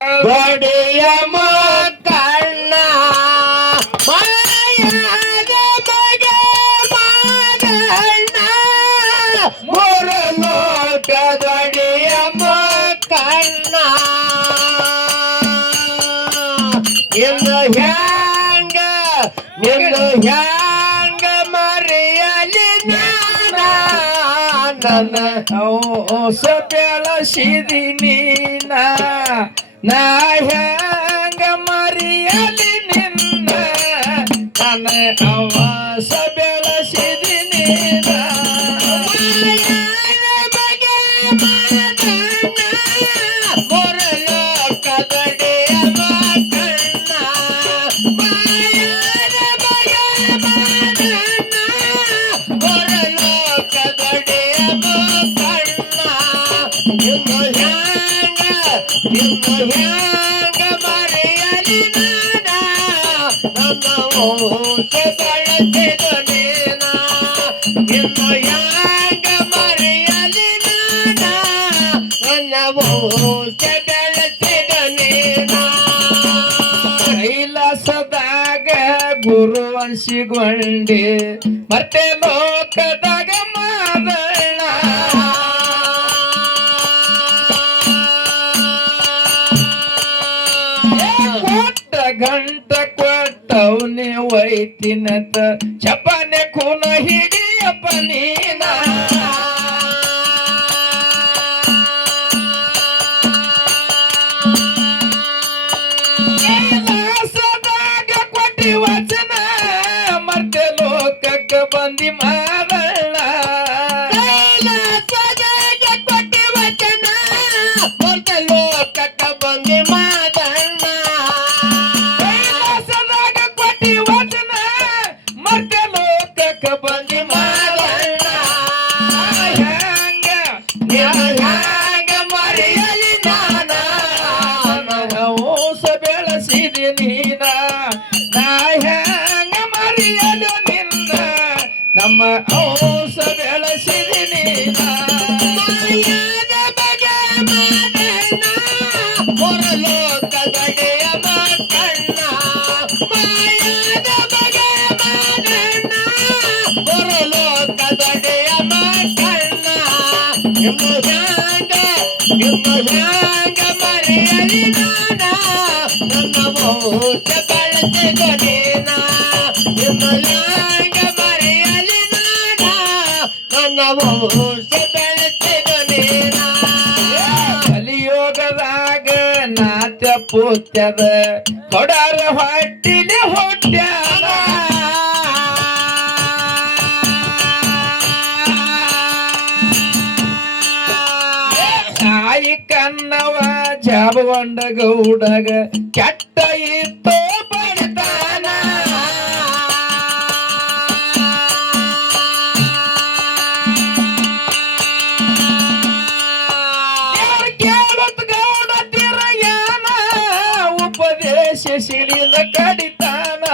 ಬಡಿಯ ಮಕ್ಕಣ್ಣ ಮಾಯದ ಮಗೆ ಮಾಡಣ್ಣ ಮೂರು ಲೋಕದೊಡೆಯ ಮಕ್ಕಣ್ಣ ಎಂದು ಹ್ಯಾಂಗ ನಿಂದು ಹ್ಯಾಂಗ ಮರೆಯಲಿ ನನ್ನ ಹೊಸ ಬೆಳಸಿದಿ ನೀನ ನಾ ಹ್ಯಾಂಗ ಮರೆಯಲಿ ನಿನ್ನ ನನ್ನ ಹೊಸ ಬೆಳಸಿದಿ ನೀನ ಹ್ಯಾಂಗ ಮರೆಯಲಿ ನಾನ ನನ್ನ ಹೊಸ ಬೆಳಸಿದ ನೀನ ಇನ್ನು ಹ್ಯಾಂಗ ಮರೆಯಲಿ ನಾನ ನನ್ನ ಹೊಸ ಬೆಳಸಿದ ನೀನ ಕೈಲಾಸದಾಗ ಗುರುವಂಶಿಗೊಂಡೆ ಮತ್ತೆ ಲೋಕದಾಗ ಮಾದಣ್ಣ ಗಂಟ ಕೊಟ್ಟವನೇ ವೈತಿನತ ಚಪನೆ ಖೂನ ಹಿಡಿಯಪ್ಪ ನೀನ ಕೈಲಾಸದಾಗ ಕೊಟ್ಟಿ ವಚನ ಮತ್ತೆ ಲೋಕಕ್ಕೆ ಬಂದಿ ಮಾರಣ್ಣ ಕೈಲಾಸದಾಗ ಕೊಟ್ಟಿ ವಚನ ಮತ್ತೆ ಲೋಕಕ್ಕೆ ಬಂದಿ ಮಾರಣ್ಣ ವಚನ ಮತ್ತೆ ಲೋಕಕ್ಕೆ ಬಂದಿ ಮಾರಣ್ಣ ಹ್ಯಾಂಗ ಮರೆಯಲಿ ನಾನ ಹೊಸ ಬೆಳಸಿದಿ ನೀನ ನಾ ಹ್ಯಾಂಗ ಮರೆಯಲು ನಿನ್ನ ನಮ್ಮ ಹೊಸ ಬೆಳಸಿದಿ ನೀನ ಮಾಯದ ಬಗೆ ಮಾಡಣ್ಣ ಹೊರ ಲೋಕದಡೆಯ ಮಕ್ಕಣ್ಣ ಮಾಯದ ಬಗೆ ಮಾಡಣ್ಣ ಹೊರ ಲೋಕದಡೆಯ ಮಕ್ಕಣ್ಣ ಇನ್ನು ಹ್ಯಾಂಗ ಮರೆಯಲಿ ನಾನ ನನ್ನ ಹೊಸ ಬೆಳಸಿದ ನೀನ ಇನ್ನು ಹ್ಯಾಂಗ ಮರೆಯಲಿ ನಾನ ನನ್ನ ಹೊಸ ಬೆಳಸಿದ ನೀನ ಕಲಿಯೋಗದಾಗ ನಾಟ್ಯ ಪೂತ್ಯದ ಕೊಡಾರ ಹೊಟ್ಟಿಲೆ ಹೊಟ್ಟ್ಯಾನ ತಾಯಿ ಕನ್ನವ ಜಾಬಗೊಂಡ ಗೌಡಗ ಕೆಟ್ಟ ಇತ್ತೋ ಬಡತಾನ ಕೇಳತ್ ಗೌಡ ತಿರಯಾನ ಉಪದೇಶ ಸಿಡಿಲ ಕಡಿತಾನ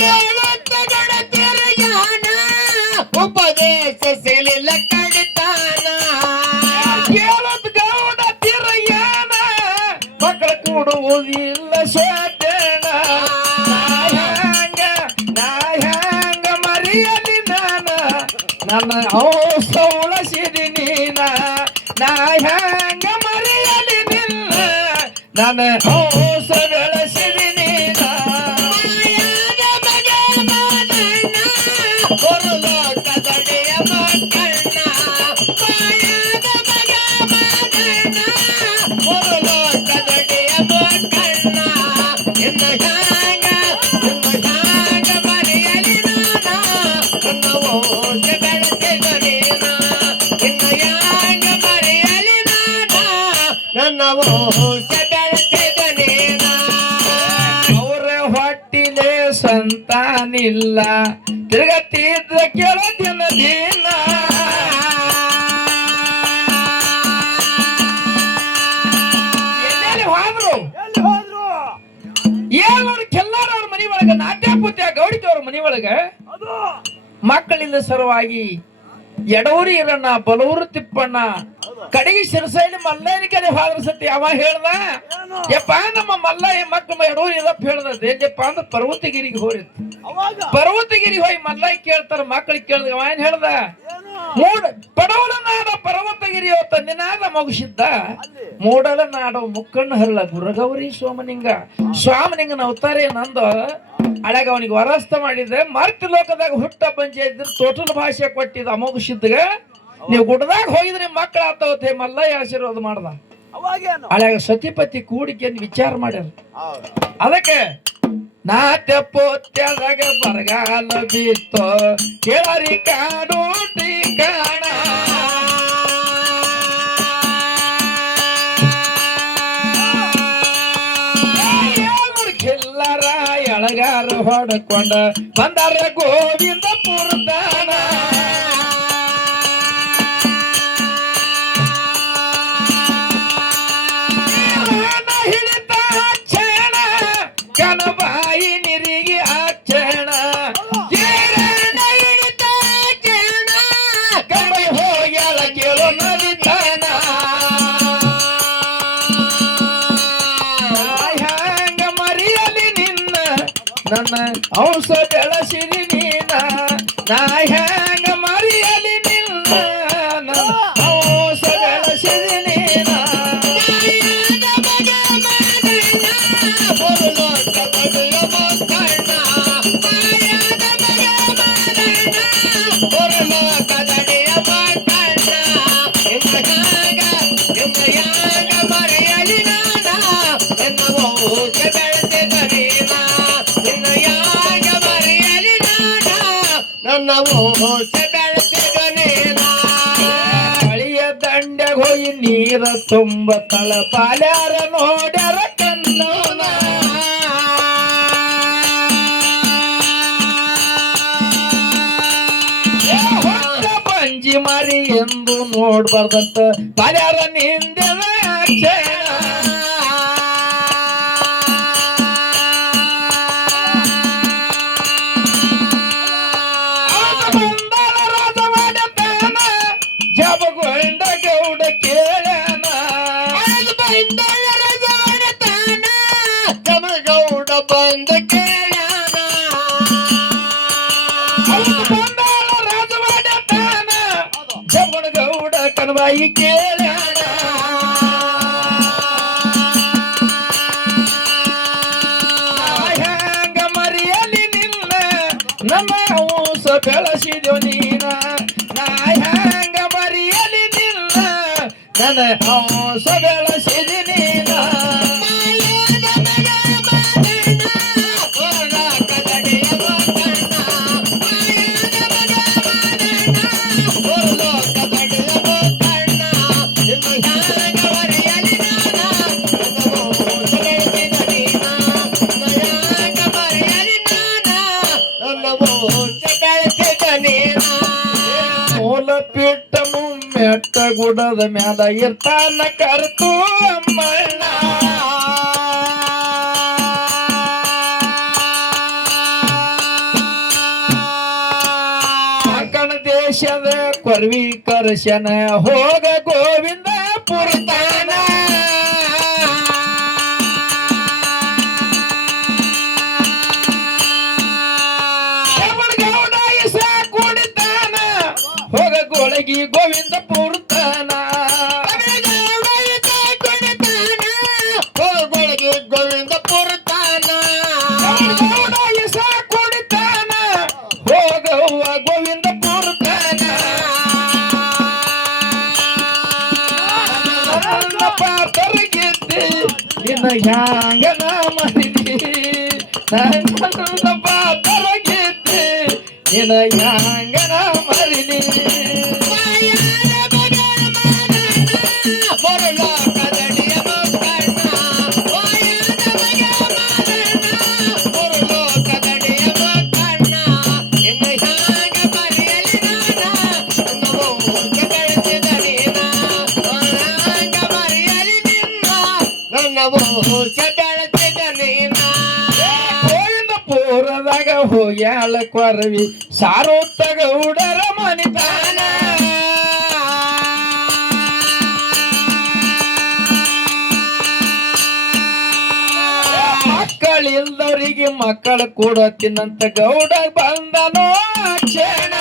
ಕೇಳತ್ ಗೌಡ ತಿರಯಾನ ಉಪದೇಶ ಸಿಡಿಲ ಕಡಿತಾನ ಕೇಳತ್ ಗೌಡ ತಿರಯಾನ ಮಕ್ಕಳ ಕೊಡುವುದಿಲ್ಲ ಸ್ವಾತೇನ ನಾ ಹ್ಯಾಂಗ ಮರೆಯಲಿ ನಾನ ನನ್ನ ಹೊಸ ಉಳಸಿದಿ ನೀನ ನಾ ಹ್ಯಾಂಗ ಮರೆಯಲಿ ನಿನ್ನ ನನ್ನ ಹೊಸ ಬೆಳಸಿದಿ ನೀನ ಮಾಯದ ಬಗೆ ಮಾಡಣ್ಣ ಹೊರ ಲೋಕದಡೆಯ ಮಕ್ಕಣ್ಣ ಮಾಯದ ಬಗೆ ಮಾಡಣ್ಣ ಹೊರ ಲೋಕದಡೆಯ ಮಕ್ಕಣ್ಣ ಇನ್ನು ಹ್ಯಾಂಗ ಮರೆಯಲಿ ನಾನ ನನ್ನ ಹೊಸ ಬೆಳಸಿದ ನೀನ ಇನ್ನು ಹ್ಯಾಂಗ ಮರೆಯಲಿ ನಾನ ನನ್ನ ಹೊಸ ಬೆಳಸಿದ ನೀನ ಅವರ ಹೊಟ್ಟಿಲೆ ಸಂತಾನಿಲ್ಲ ತಿರುಗತ್ತಿದ್ದ ಕೆಲ ದಿನ ದಿನ ಹೋದ್ರು ಏಳು ಕೆಲ್ಲಾರ ಅವ್ರ ಮನಿ ಒಳಗ ನಾಟ್ಯ ಪೂತ್ಯ ಗೌಡಿಕೆ ಅವ್ರ ಮನಿ ಒಳಗ ಮಕ್ಕಳಿಂದ ಸರವಾಗಿ ಎಡೂರಿ ಇರಣ್ಣ ಬಲೂರು ತಿಪ್ಪಣ್ಣ ಕಡೆಗೆ ಶಿರಸೈಲಿ ಮಲ್ಲಯ್ಯನ ಕಡೆ ಹೋದ್ರ ಸತಿ ಅವ ಹೇಳ್ದ ಯಪ್ಪ ನಮ್ಮ ಮಲ್ಲಯ್ಯ ಮಕ್ಕಳು ಎಡೂರು ಇದಪ್ಪ ಹೇಳ್ದ ಏನಪ್ಪ ಅಂದ್ರೆ ಪರ್ವತಗಿರಿಗೆ ಹೋರಿತ್ತು. ಪರ್ವತಗಿರಿ ಹೋಗಿ ಮಲ್ಲಯ್ಯ ಕೇಳ್ತಾರ ಮಕ್ಕಳಿಗೆ ಕೇಳ್ದ ಅವ ಏನ್ ಹೇಳ್ದ ಪಡವಲ ನಾಡ ಪರ್ವತಗಿರಿ ತಂದಿನಾದ ಮುಗಿಸಿದ್ದ ಮೂಡಲ ನಾಡು ಮುಕ್ಕಣ್ಣ ಹರಳ ಗುರಗೌರಿ ಸ್ವಾಮನಿಂಗನ ಅವತಾರ ನಂದು ಅಳಗ ಅವನಿಗೆ ವರಸ್ತ ಮಾಡಿದ್ರೆ ಮರ್ತಿ ಲೋಕದಾಗ ಹುಟ್ಟ ಪಂಚಾಯತ್ ಟೋಟಲ್ ಭಾಷೆ ಕೊಟ್ಟಿದ್ದ ಅಮೋಘಸಿದ್ದಾಗ ನೀವು ಗುಡ್ಡದಾಗ ಹೋಗಿದ್ರೆ ಮಕ್ಕಳ ಆತವತ್ತೆ ಮಲ್ಲಯ್ಯ ಆಶೀರ್ವಾದ ಮಾಡ್ದ. ಅಳಗ ಸತಿಪತಿ ಕೂಡಿಕೆ ವಿಚಾರ ಮಾಡ್ಯಾರ. ಅದಕ್ಕೆ ನಾಟ್ಯ ಪೋತ್ಯದಾಗ ಬರಗಾಲ ಬಿತ್ತು ಕೇಳರಿ ಕಾಡು ಠಿಕಾಣ ಕಿಲ್ಲರ ಎಳಗಾರ ಹೊಡ್ಕೊಂಡ ಬಂದಾರ ಗೋವಿಂದ ಪುರ್ತಾನ ಹಿಡಿತ ಕ್ಷಣ ಕನಬಾಯಿ ನಿರಿಗೆ ಅಕ್ಷಣ ಹಿಡಿತ ಕ್ಷಣ ಕೈ ಹೋಗ್ಯಾಳ ಕೇಳೋ ನದಿತಾನ ಹ್ಯಾಂಗ ಮರಿಯಲಿ ನಿನ್ನ ನನ್ನ ಔಷ ಬೆಳಸಿರಿ ನೀನ ನಾ ಹ್ಯಾಂಗ ಮರಿಯಲಿ ನಿನ್ನ ನನ್ನ ಔಷ ಬೆಳಸಿರಿ ನೀನ ಹಳಿಯ ದಂಡೆಗೆ ಹೋಗಿ ನೀರ ತುಂಬ ತಳ ಪಾಲ್ಯಾರ ನೋಡ್ಯಾರ ಕಣ್ಣೋನ ಬಂಜಿ ಮಾರಿ ಎಂದು ನೋಡ್ಬಾರ್ದಂತ ಪಾಲ್ಯಾರ ನಿಂದೆನ ಕ್ಷಣ ಜಬಗೊಂಡ ಗೌಡ ಕೇಳನ ಜಬಗೌಡ ಬಂದ ಕೇಳನ ರಾಜವಾಡ ತಾನ ಜಬಗೌಡ ಕಣವಾಯಿ ಕೇಳನ ಹ್ಯಾಂಗ ಮರಿಯಲಿ ನಿನ್ನ ನಮ್ಮ ಊಸ ಬೆಳಸಿದೆವು ನೀನ ನಾ ಹ್ಯಾಂಗ ಮರಿಯಲಿ ನಿನ್ನ ನನ್ನ ಔಷ ಬೆಳಸಿದಿ ನೀನ ಮೂಲ ಪಿಟ್ಟ ಮೆಟ್ಟ ಗುಡದ ಮ್ಯಾಲ ಇರ್ತಾನ ಕರ್ತು ಅಮ್ಮಣ್ಣ ಅಂಕಣ ದೇಶದ ಕೊರ್ವಿ ಕರ್ಶನ ಹೋಗ ಗೋವಿಂದ ಪುರ್ತಾನ ಗೋಳಗಿ ಗೋವಿಂದ ಪುರ್ತಾನ ಗೋಳಗಿ ಗೋವಿಂದ ಪುರ್ತಾನ ಕುಡಿತಾನ ಹೋಗವ್ವ ಗೋವಿಂದ ಪುರ್ತಾನ ನನ್ನ ಪಾತರಗಿದ್ದಿ ನಿನ್ನ ಹ್ಯಾಂಗನ ಮರಿದಿ ನನ್ನ ಪಾತರಗಿದ್ದಿ ನಿನ್ನ ಹ್ಯಾಂಗನ ಮರಿದಿ ಗೋವಿಂದಪುರದಾಗ ಹೋಗ್ಯಾಳ ಕೊರವಿ ಸಾರೋತ್ತ ಗೌಡರ ಮನಿತಾನ ಇಲ್ದವ್ರಿಗೆ ಮಕ್ಕಳ ಕೂಡ ತಿನ್ನಂತ ಗೌಡ ಬಂದನೋ ಕ್ಷಣ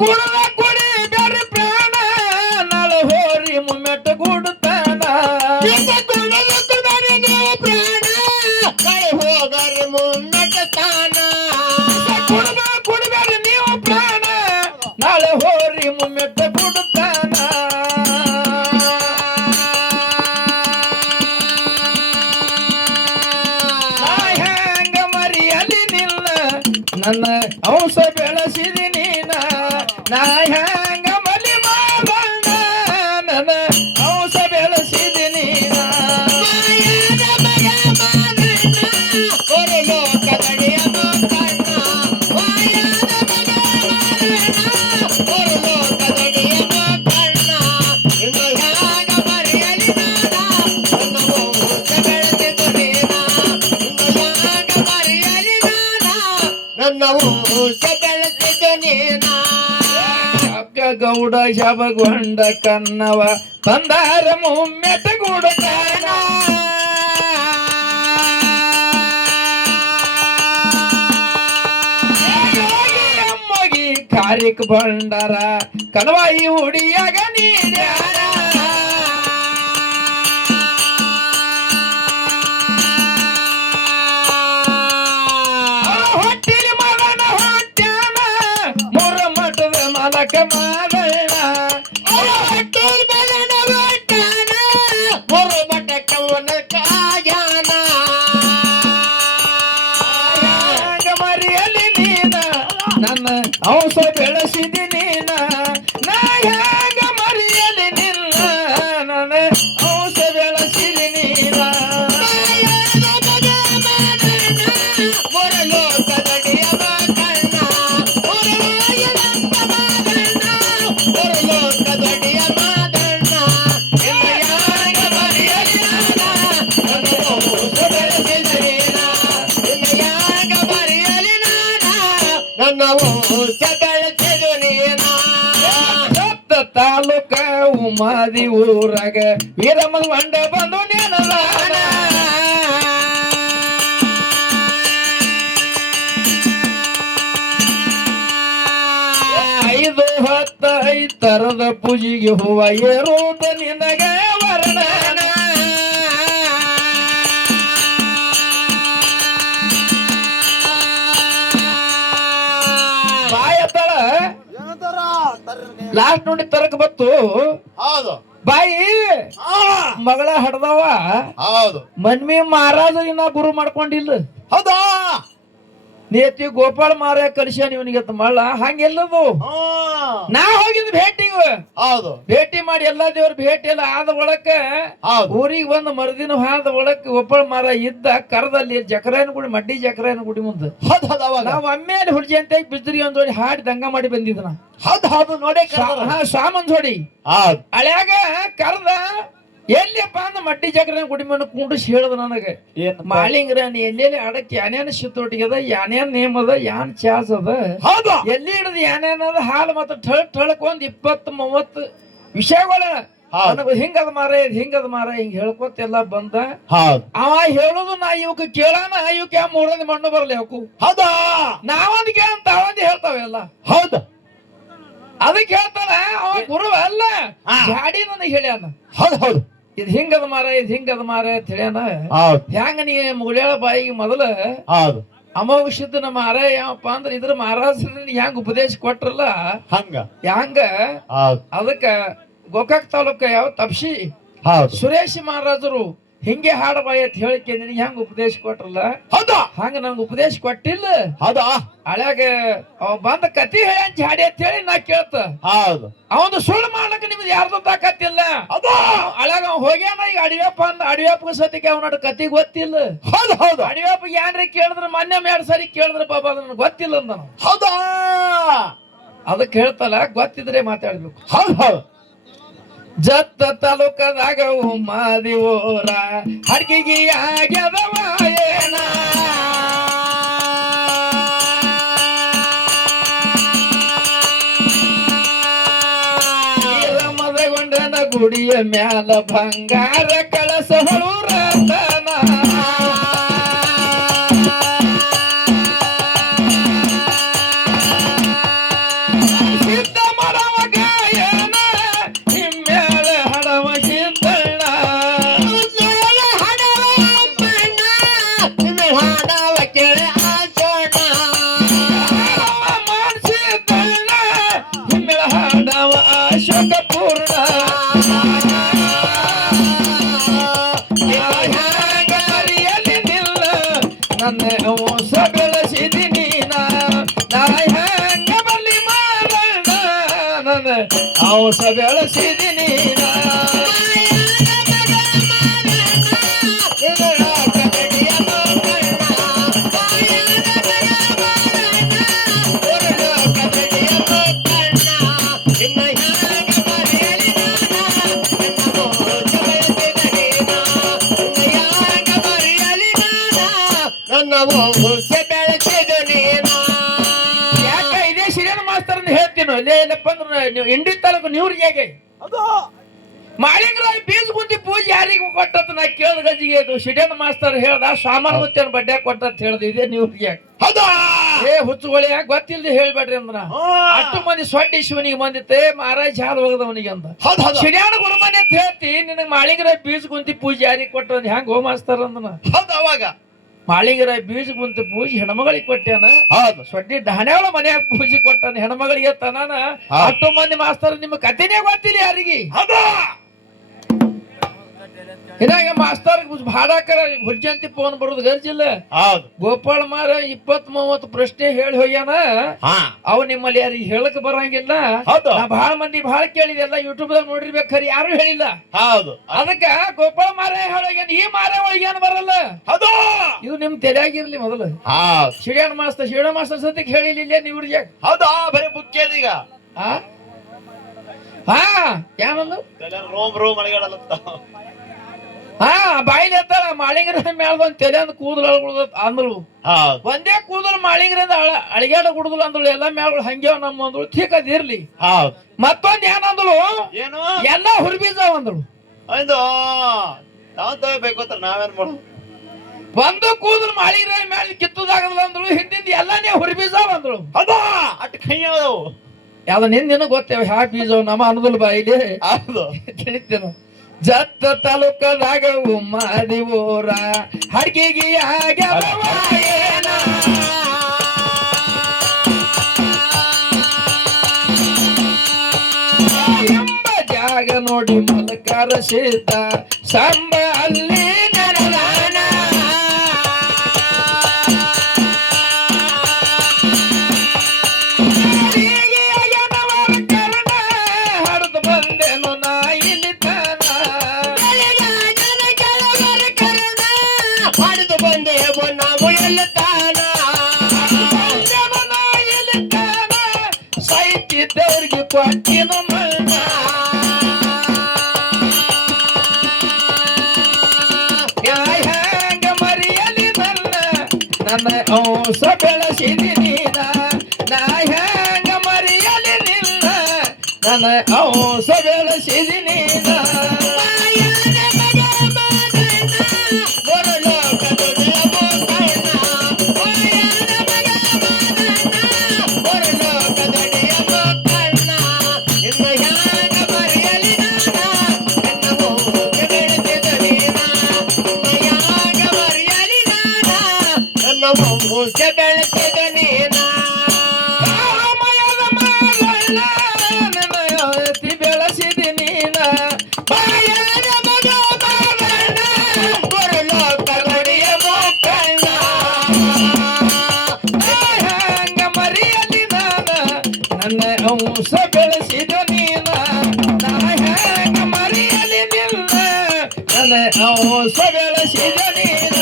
ಕುಡದ ಕುಡಿ ಬೇರೆ ಪ್ರಾಣ ನಾಳ ಹೋರಿ ಮುಮ್ಮೆಟ್ಟ ಗುಡ್ತಾನ ಹೋಗರಿ ಮುನ್ನಟ ತಾನ ಕುಡಬೇಡ ನೀವು ಪ್ರಾಣ ನಾಳೆ ಹೋರಿ ಮುಮ್ಮೆಟ್ಟ ಗುಡ್ತಾನ ನಾ ಹೆಂಗ ಮರಿಯಲಿ ನಿನ್ನ ನನ್ನ ಔಷ ಬೆಳೆಸಿದಿ ನೀನ ನಾ ಹೆಂಗ ಮಲಿ ಮಾವಣ್ಣ ನನ್ನ ಔಷ ಬೆಳೆಸಿದಿ ನೀನ ಗೌಡ ಶಬಗೊಂಡ ಕನ್ನವ ತಂದಾರ ಮುಮ್ಮೆಟ ಗುಡ್ತಾನ ಅಮ್ಮಗಿ ಕಾರ್ಯಕ್ ಬಂಡಾರ ಕನವಾಯಿ ಹುಡಿಯಾಗ ನೀಡ್ಯಾರ ಹೊಟ್ಟಿಲಿ ಮಗನ ಹೊಟ್ಟ್ಯಾನ ಮೂರ ಮಠದ ಮಲಕ ಮಾದಣ್ಣ ಮರಿಯಲಿ ನೀನ ನನ್ನ ಔಷ ಬೆಳೆಸಿದಿ ನೀನ ನಾ ಹ್ಯಾಂಗ ಮರಿಯಲಿ ನಿನ್ನ ನನ್ನ ಔಷ ಬೆಳೆಸಿದಿ ನೀನ ತಾಲೂಕ ಉಮಾದಿ ಊರಾಗ ವೀರಮ್ಮನ ಬಂಡ ಬಂದು ನೆನದಾನ ಐದು ಹತ್ತ ಐತರದ ಪೂಜೆಗೆ ಹೂವ ಏರುವುದ ನಿನಗ ವರ್ಣನ ಬಾಯತಳ ಲಾಸ್ಟ್ ನೋಡಿ ತರಕ ಬತ್ತು ಹೌದು ಬಾಯಿ ಮಗಳ ಹಡ್ದವ ಹೌದು ಮನ್ಮಿ ಮಹಾರಾಜ ಇನ್ನ ಗುರು ಮಾಡ್ಕೊಂಡಿಲ್ಲ ಹೌದಾ ನೇತಿ ಗೋಪಾಳ ಮಾರ ಕಲಿಸ್ಯಾನ ಇವನಿಗೆ ಮಳ್ಳ ಹಂಗೆಲ್ಲದು ನಾ ಹೋಗಿದ್ ಭೇಟಿಗೆ ಹೌದು ಭೇಟಿ ಮಾಡಿ ಎಲ್ಲಾ ದೇವ್ರ ಭೇಟಿ ಎಲ್ಲ ಆದ ಒಳಕ ಊರಿಗೆ ಬಂದು ಮರುದಿನ ಆದ ಒಳಕ ಗೋಪಾಳ ಮಾರ ಇದ್ದ ಕರದಲ್ಲಿ ಜಕರಾಯನ ಗುಡಿ ಮಡ್ಡಿ ಜಕರಾಯನ ಗುಡಿ ಮುಂದೆ ನಾವ್ ಅಮ್ಮೇಲೆ ಹುಡ್ಜಿ ಅಂತ ಬಿದ್ರಿ ಒಂದ್ ಜೋಡಿ ಹಾಡಿ ದಂಗ ಮಾಡಿ ಬಂದಿದ್ನ ಹೌದು ನೋಡಿ ಸಾಮನ್ ಜೋಡಿ ಹಳ್ಯಾಗ ಕರ್ದ ಎಲ್ಲಿಯಪ್ಪ ಅಂದ ಮಡ್ಡಿ ಜಕರಾಯನ ಗುಡಿ ಮಣ್ಣು ಕುಂಡಿಸಿ ಹೇಳ್ದ ನನಗೆ ಮಾಳಿಂಗ್ರ ನೀ ಎಲ್ಲೆಲ್ಲಿ ಅಡಕ್ಕೆ ಯಾನೇನ್ ಶಿತ್ತೊಟ್ಟಿಗೆ ಅದ ಯಾನೇನ್ ನೇಮ್ ಅದ ಯಾನ್ ಚಾಸ್ ಅದ ಎಲ್ಲಿ ಹಿಡಿದು ಯಾನೇನ್ ಅದ ಹಾಲು ಮತ್ತ ಠಳಕ್ ಒಂದ್ 20-30 ವಿಷಯಗಳ ನನಗ ಹಿಂಗದ ಮಾರ ಹಿಂಗ ಹೇಳ್ಕೊತ ಎಲ್ಲ ಬಂದ ಅವ ಹೇಳುದು ನಾ ಇವಕ್ ಕೇಳಾನ ಇವಕ್ ಮೂರನೇ ಮಣ್ಣು ಬರ್ಲಿ ಅವಕು ಹೌದಾ ನಾವೊಂದ್ ಕೇಳ ತಾವಂದ್ ಹೇಳ್ತಾವೆಲ್ಲ ಹೌದು ಅದಕ್ಕೆ ಹೇಳ್ತಾನ ಅವ ಗುರು ಅಲ್ಲ ಗಾಡಿ ನನಗೆ ಹೇಳ್ಯಾನ ಹೌದು ಇದ್ ಹಿಂಗದ ಮಾರ ಅಂತ ಹೇಳ್ಯಾನ ಹೆಂಗ ನೀ ಮುಗುಳ್ಯಾಳ ಬಾಯಿಗೆ ಮೊದಲ ಅಮೋಘಿಸಿದ ನಮ್ಮ ಮಾರ ಯಾವಪ್ಪ ಅಂದ್ರ ಇದ್ರ ಮಹಾರಾಜರ ಹೆಂಗ ಉಪದೇಶ ಕೊಟ್ರಲ್ಲ ಹಂಗ ಅದಕ್ಕ ಗೋಕಾಕ್ ತಾಲೂಕ ಯಾವ ತಪ್ಸಿ ಸುರೇಶ್ ಮಹಾರಾಜರು ಹಿಂಗೆ ಹಾಡಬಾಯಿ ಅಂತ ಹೇಳಿಕೆ ನಿನಗೆ ಹೆಂಗ ಉಪದೇಶ ಕೊಟ್ರಲ್ಲ ಹಂಗ ನಂಗೆ ಉಪದೇಶ ಕೊಟ್ಟಿಲ್ಲ ಹಳ್ಯಾಗ ಅವ ಬಂದ ಕತಿ ಹೇಳಿ ಹಾಡಿ ಅಂತ ಹೇಳಿ ನಾ ಕೇಳ್ತ ಅವಂದು ಸುಳ್ಳು ಮಾಡ್ಲಕ್ಕ ನಿಮ್ದು ಯಾರ್ದು ತಾಕತ್ತಿಲ್ಲ ಹಳ್ಯಾಗ ಅವ್ ಹೋಗ್ಯಾನ ಈಗ ಅಡಿಯಪ್ಪ ಅಂದ ಅಡಿಯಪ್ಪ ಸತಿಗೆ ಅವನ ಕತಿ ಗೊತ್ತಿಲ್ಲ ಅಡಿಯಪ್ಪ ಏನ್ರಿ ಕೇಳಿದ್ರ ಮೊನ್ನೆ 2 ಸಾರಿ ಕೇಳಿದ್ರ ಬಾಬಾ ನನ್ಗೆ ಗೊತ್ತಿಲ್ಲ ಅಂದ ಅದಕ್ಕೆ ಹೇಳ್ತಲ್ಲ ಗೊತ್ತಿದ್ರೆ ಮಾತಾಡ್ಬೇಕು ಜತ್ತ ತಾಲೂಕದಾಗ ಉಮಾದಿ ಊರ ಹಡ್ಗಿಗಿ ಆಗ್ಯದವ ಏನ ಗುಡಿಯ ಮ್ಯಾಲ ಬಂಗಾರ ಕಳಸ ರತನ ಸಿದ್ಧ ಮರವ ಗಾಯನ ಹಿಮ್ಮ್ಯಾಳ ಹಡವ ಸಿದ್ದಣ್ಣ ಸಿದ್ದಣ್ಣ ಹಿಮ್ಮ್ಯಾಳ ಹಡವ ಅಶೋಕ ಪೂರ್ಣ ನನ್ನ ಹೊಸ ಬೆಳೆಸಿದಿ ನೀನ ನಾ ಹೆಂಗ ಬಲ್ಲಿ ಮಾರಣ್ಣ ನನ್ನ ಹೊಸ ಬೆಳೆಸಿದಿ ನೀನ ಯಾಕ ಇದೇ ಶಿರಿಯನ ಮಾಸ್ತರ್ ಹೇಳ್ತೀನೋ ಇಲ್ಲಪ್ಪ ಅಂದ್ರೆ ನೀವು ಇಂಡಿ ತಾಲೂಕು ನೀವ್ರಿಗೆ ಅದು ಮಾಳಿಂಗರಾಯ ಬೀಜ ಗುಂತಿ ಪೂಜೆ ಯಾರಿಗೂ ಕೊಟ್ಟತ್ ನಾ ಕೇಳ್ದ ಗಜಿಗೆ ಅದು ಶಿಡಿಯನ್ ಮಾಸ್ತರ್ ಹೇಳ್ದ ಸಾಮಾನುವತ್ತಿನ ಬಡ್ಡೆ ಕೊಟ್ಟತ್ ಹೇಳ್ದ ಇದೇ ನೀವ್ರಿಗೆ ಹೌದಾ ಏ ಹುಚ್ಚುಗಳು ಯಾಕೆ ಗೊತ್ತಿಲ್ದೆ ಹೇಳ್ಬೇಡ್ರಿ ಅಂದ್ರ ಅಷ್ಟು ಮಂದಿ ಸೊಡ್ಡಿ ಶಿವನಿಗೆ ಬಂದಿತ್ತೆ ಮಾರಾಜ್ ಹಾಲು ಹೋಗದವನಿಗೆ ಅಂತ ಹೌದು ಹೌದು ಶಿಡಿಯಾನ ಗುರುಮನೆ ಅಂತ ಹೇಳ್ತಿ ನಿನಗೆ ಮಾಳಿಂಗರಾಯ ಬೀಜ ಗುಂತಿ ಪೂಜೆ ಯಾರಿಗೆ ಕೊಟ್ಟ ಹೆಂಗ್ ಹೋ ಮಾಸ್ತರ್ ಅಂದನ ಹೌದು ಅವಾಗ ಮಾಳಿಂಗರಾಯ ಬೀಜ ಗುಂತಿ ಪೂಜೆ ಹೆಣ್ಮಗಳಿಗೆ ಕೊಟ್ಟ್ಯಾನ ಹೌದು ಸೊಡ್ಡಿ ಧಾನ್ಯಾಳ ಮನ್ಯಾಗ ಪೂಜೆ ಕೊಟ್ಟಾನ ಹೆಣ್ಮಗಳಿಗೆ ತನಾನ ಅಷ್ಟು ಮಂದಿ ಮಾಸ್ತರ್ ನಿಮ್ಮ ಕಥೆನೇ ಗೊತ್ತಿಲ್ಲ ಯಾರಿಗೆ ಹೌದಾ ಇನ್ನಾಗ ಮಾಸ್ತರ್ ಭಾಡಾಕರ ಹುಜ್ಜಂತಿ ಫೋನ್ ಬರೋದು ಗರ್ಜಿಲ್ಲ ಹೌದು ಗೋಪಾಳ ಮಾರ 20-30 ಪ್ರಶ್ನೆ ಹೇಳಿ ಹೋಗ್ಯಾನ ಹಾ ಅವ್ ನಿಮ್ಮಲ್ಲಿ ಯಾರಿಗೆ ಹೇಳಕ್ ಬರಂಗಿಲ್ಲ ಹೌದು ನಾ ಬಹಳ ಮಂದಿ ಬಹಳ ಕೇಳಿದೆಲ್ಲ ಯೂಟ್ಯೂಬ್ ದಾಗ ನೋಡಿರ್ಬೇಕು ಖರಿ ಯಾರು ಹೇಳಿಲ್ಲ ಹೌದು ಅದಕ್ಕ ಗೋಪಾಳ ಮಾರ ಹೇಳೋಗ್ಯಾನ ಈ ಮಾರ ಒಳಗೇನ್ ಬರಲ್ಲ ಹೌದು ಇದು ನಿಮ್ ತಲೆಯಾಗಿರ್ಲಿ ಮೊದಲು ಹೌದು ಶಿಡಿಯನ್ ಮಾಸ್ತರ್ ಸದ್ಯಕ್ಕೆ ಹೇಳಿಲ್ಲ ನೀವು ಹೌದಾ ಬರೀ ಬುಕ್ ಈಗ ಹಾ ಹಾ ಏನಂದು ರೋಮ್ ರೋಮ್ ಅಳಿಗಾಡಲ್ಲ ಹಾ ಬಾಯಿಲಿ ಎತ್ತಾಳ ಮಾಳಿಂಗರ ಮೇಲ್ದೊಂದ್ ತಲೆ ಅಂದ್ ಕೂದಲು ಅಂದ್ರು ಹೌದು ಒಂದೇ ಕೂದಲು ಮಾಳಿಂಗರಿಂದ ಅಳಿಗಾಡ ಕುಡುದಲು ಅಂದಳು ಎಲ್ಲಾ ಮ್ಯಾಗಳು ಹಂಗ್ಯಾವ ನಮ್ಮ ಅಂದಳು ಠೀಕ್ ಅದಿರ್ಲಿ ಹೌದು ಮತ್ತೊಂದ್ ಏನಂದಳು ಏನು ಎಲ್ಲಾ ಹುರ್ಬೀಜಾವ್ ಅಂದಳು ಅದು ನಾವ್ ತಗೋಬೇಕು ಅಂತ ನಾವೇನ್ ಮಾಡೋದು ಒಂದು ಕೂದಲು ಮಾಳಿಂಗರ ಮೇಲೆ ಕಿತ್ತುದಾಗದಲ್ಲ ಅಂದಳು ಹಿಂದಿಂದ ಎಲ್ಲಾನೇ ಹುರ್ಬೀಜಾವ್ ಅಂದಳು ಅದಾ ಅಟ್ ಕೈ ಅದಾವು ಯಾವ್ದ ನಿನ್ನ ಗೊತ್ತೇವ ಹ್ಯಾ ಬೀಜವ್ ನಮ್ಮ ಅನ್ನದಲ್ ಬಾಯಿಲಿ ಹೌದು ತಿಳಿತೇನು ಜತ್ತ ತಾಲೂಕದಾಗ ಉಮ್ಮಾದಿ ಊರ ಹಡ್ಗಿಗಿ ಆಗ್ಯಾವಯೇನ ಎಂಬ ಜಾಗ ನೋಡಿ ಮಲಕಾರ ಸಿದ್ಧ ಸಂಬ ಅಲ್ಲಿ ನಡೆದಾನ ಹಡ್ದು ಬಂದೆನು ನಾ ಇಲ್ಲಿ ಸೈತಿದ್ದವ್ರಿಗೆ ಕೊಟ್ಟಿನ ಮಣ್ಣ ಹೆಂಗ ಮರಿಯಲಿ ನನ್ನ ಔಸ ಬೆಳೆಸಿದಿ ನೀನ ನಾ ಹೆಂಗ ಮರಿಯಲಿ ನಿನ್ನ ನನ್ನ ಔಸ ಬೆಳೆಸಿದಿ ನೀನ ಬೆಳೆಸಿದ ನೀನ ಮಯದ ಮಗಳ ಎತ್ತಿ ಬೆಳೆಸಿದಿ ನೀನ ಬಾಯದ ಮಗ ಮಗನ ಗುರುಲೋಕ ಗಡಿಯ ಮಕ್ಕಳ ಹಂಗ ಮರಿಯಲಿ ನಾನ ನನ್ನ ಅಂಶ ಬೆಳೆಸಿದ ನೀನ ನಾ ಹೆಂಗ ಮರಿಯಲಿ ನಿನ್ನ ನನ್ನ ಅಂಶ ಬೆಳೆಸಿದ ನೀನ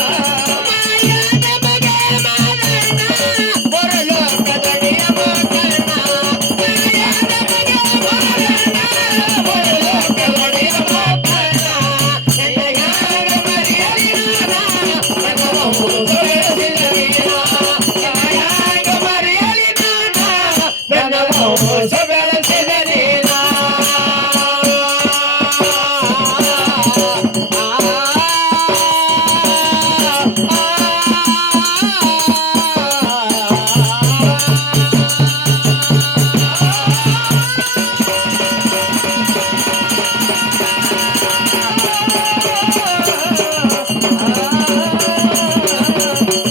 ಬೆಳೆಸಿದ ನೀನ ಆ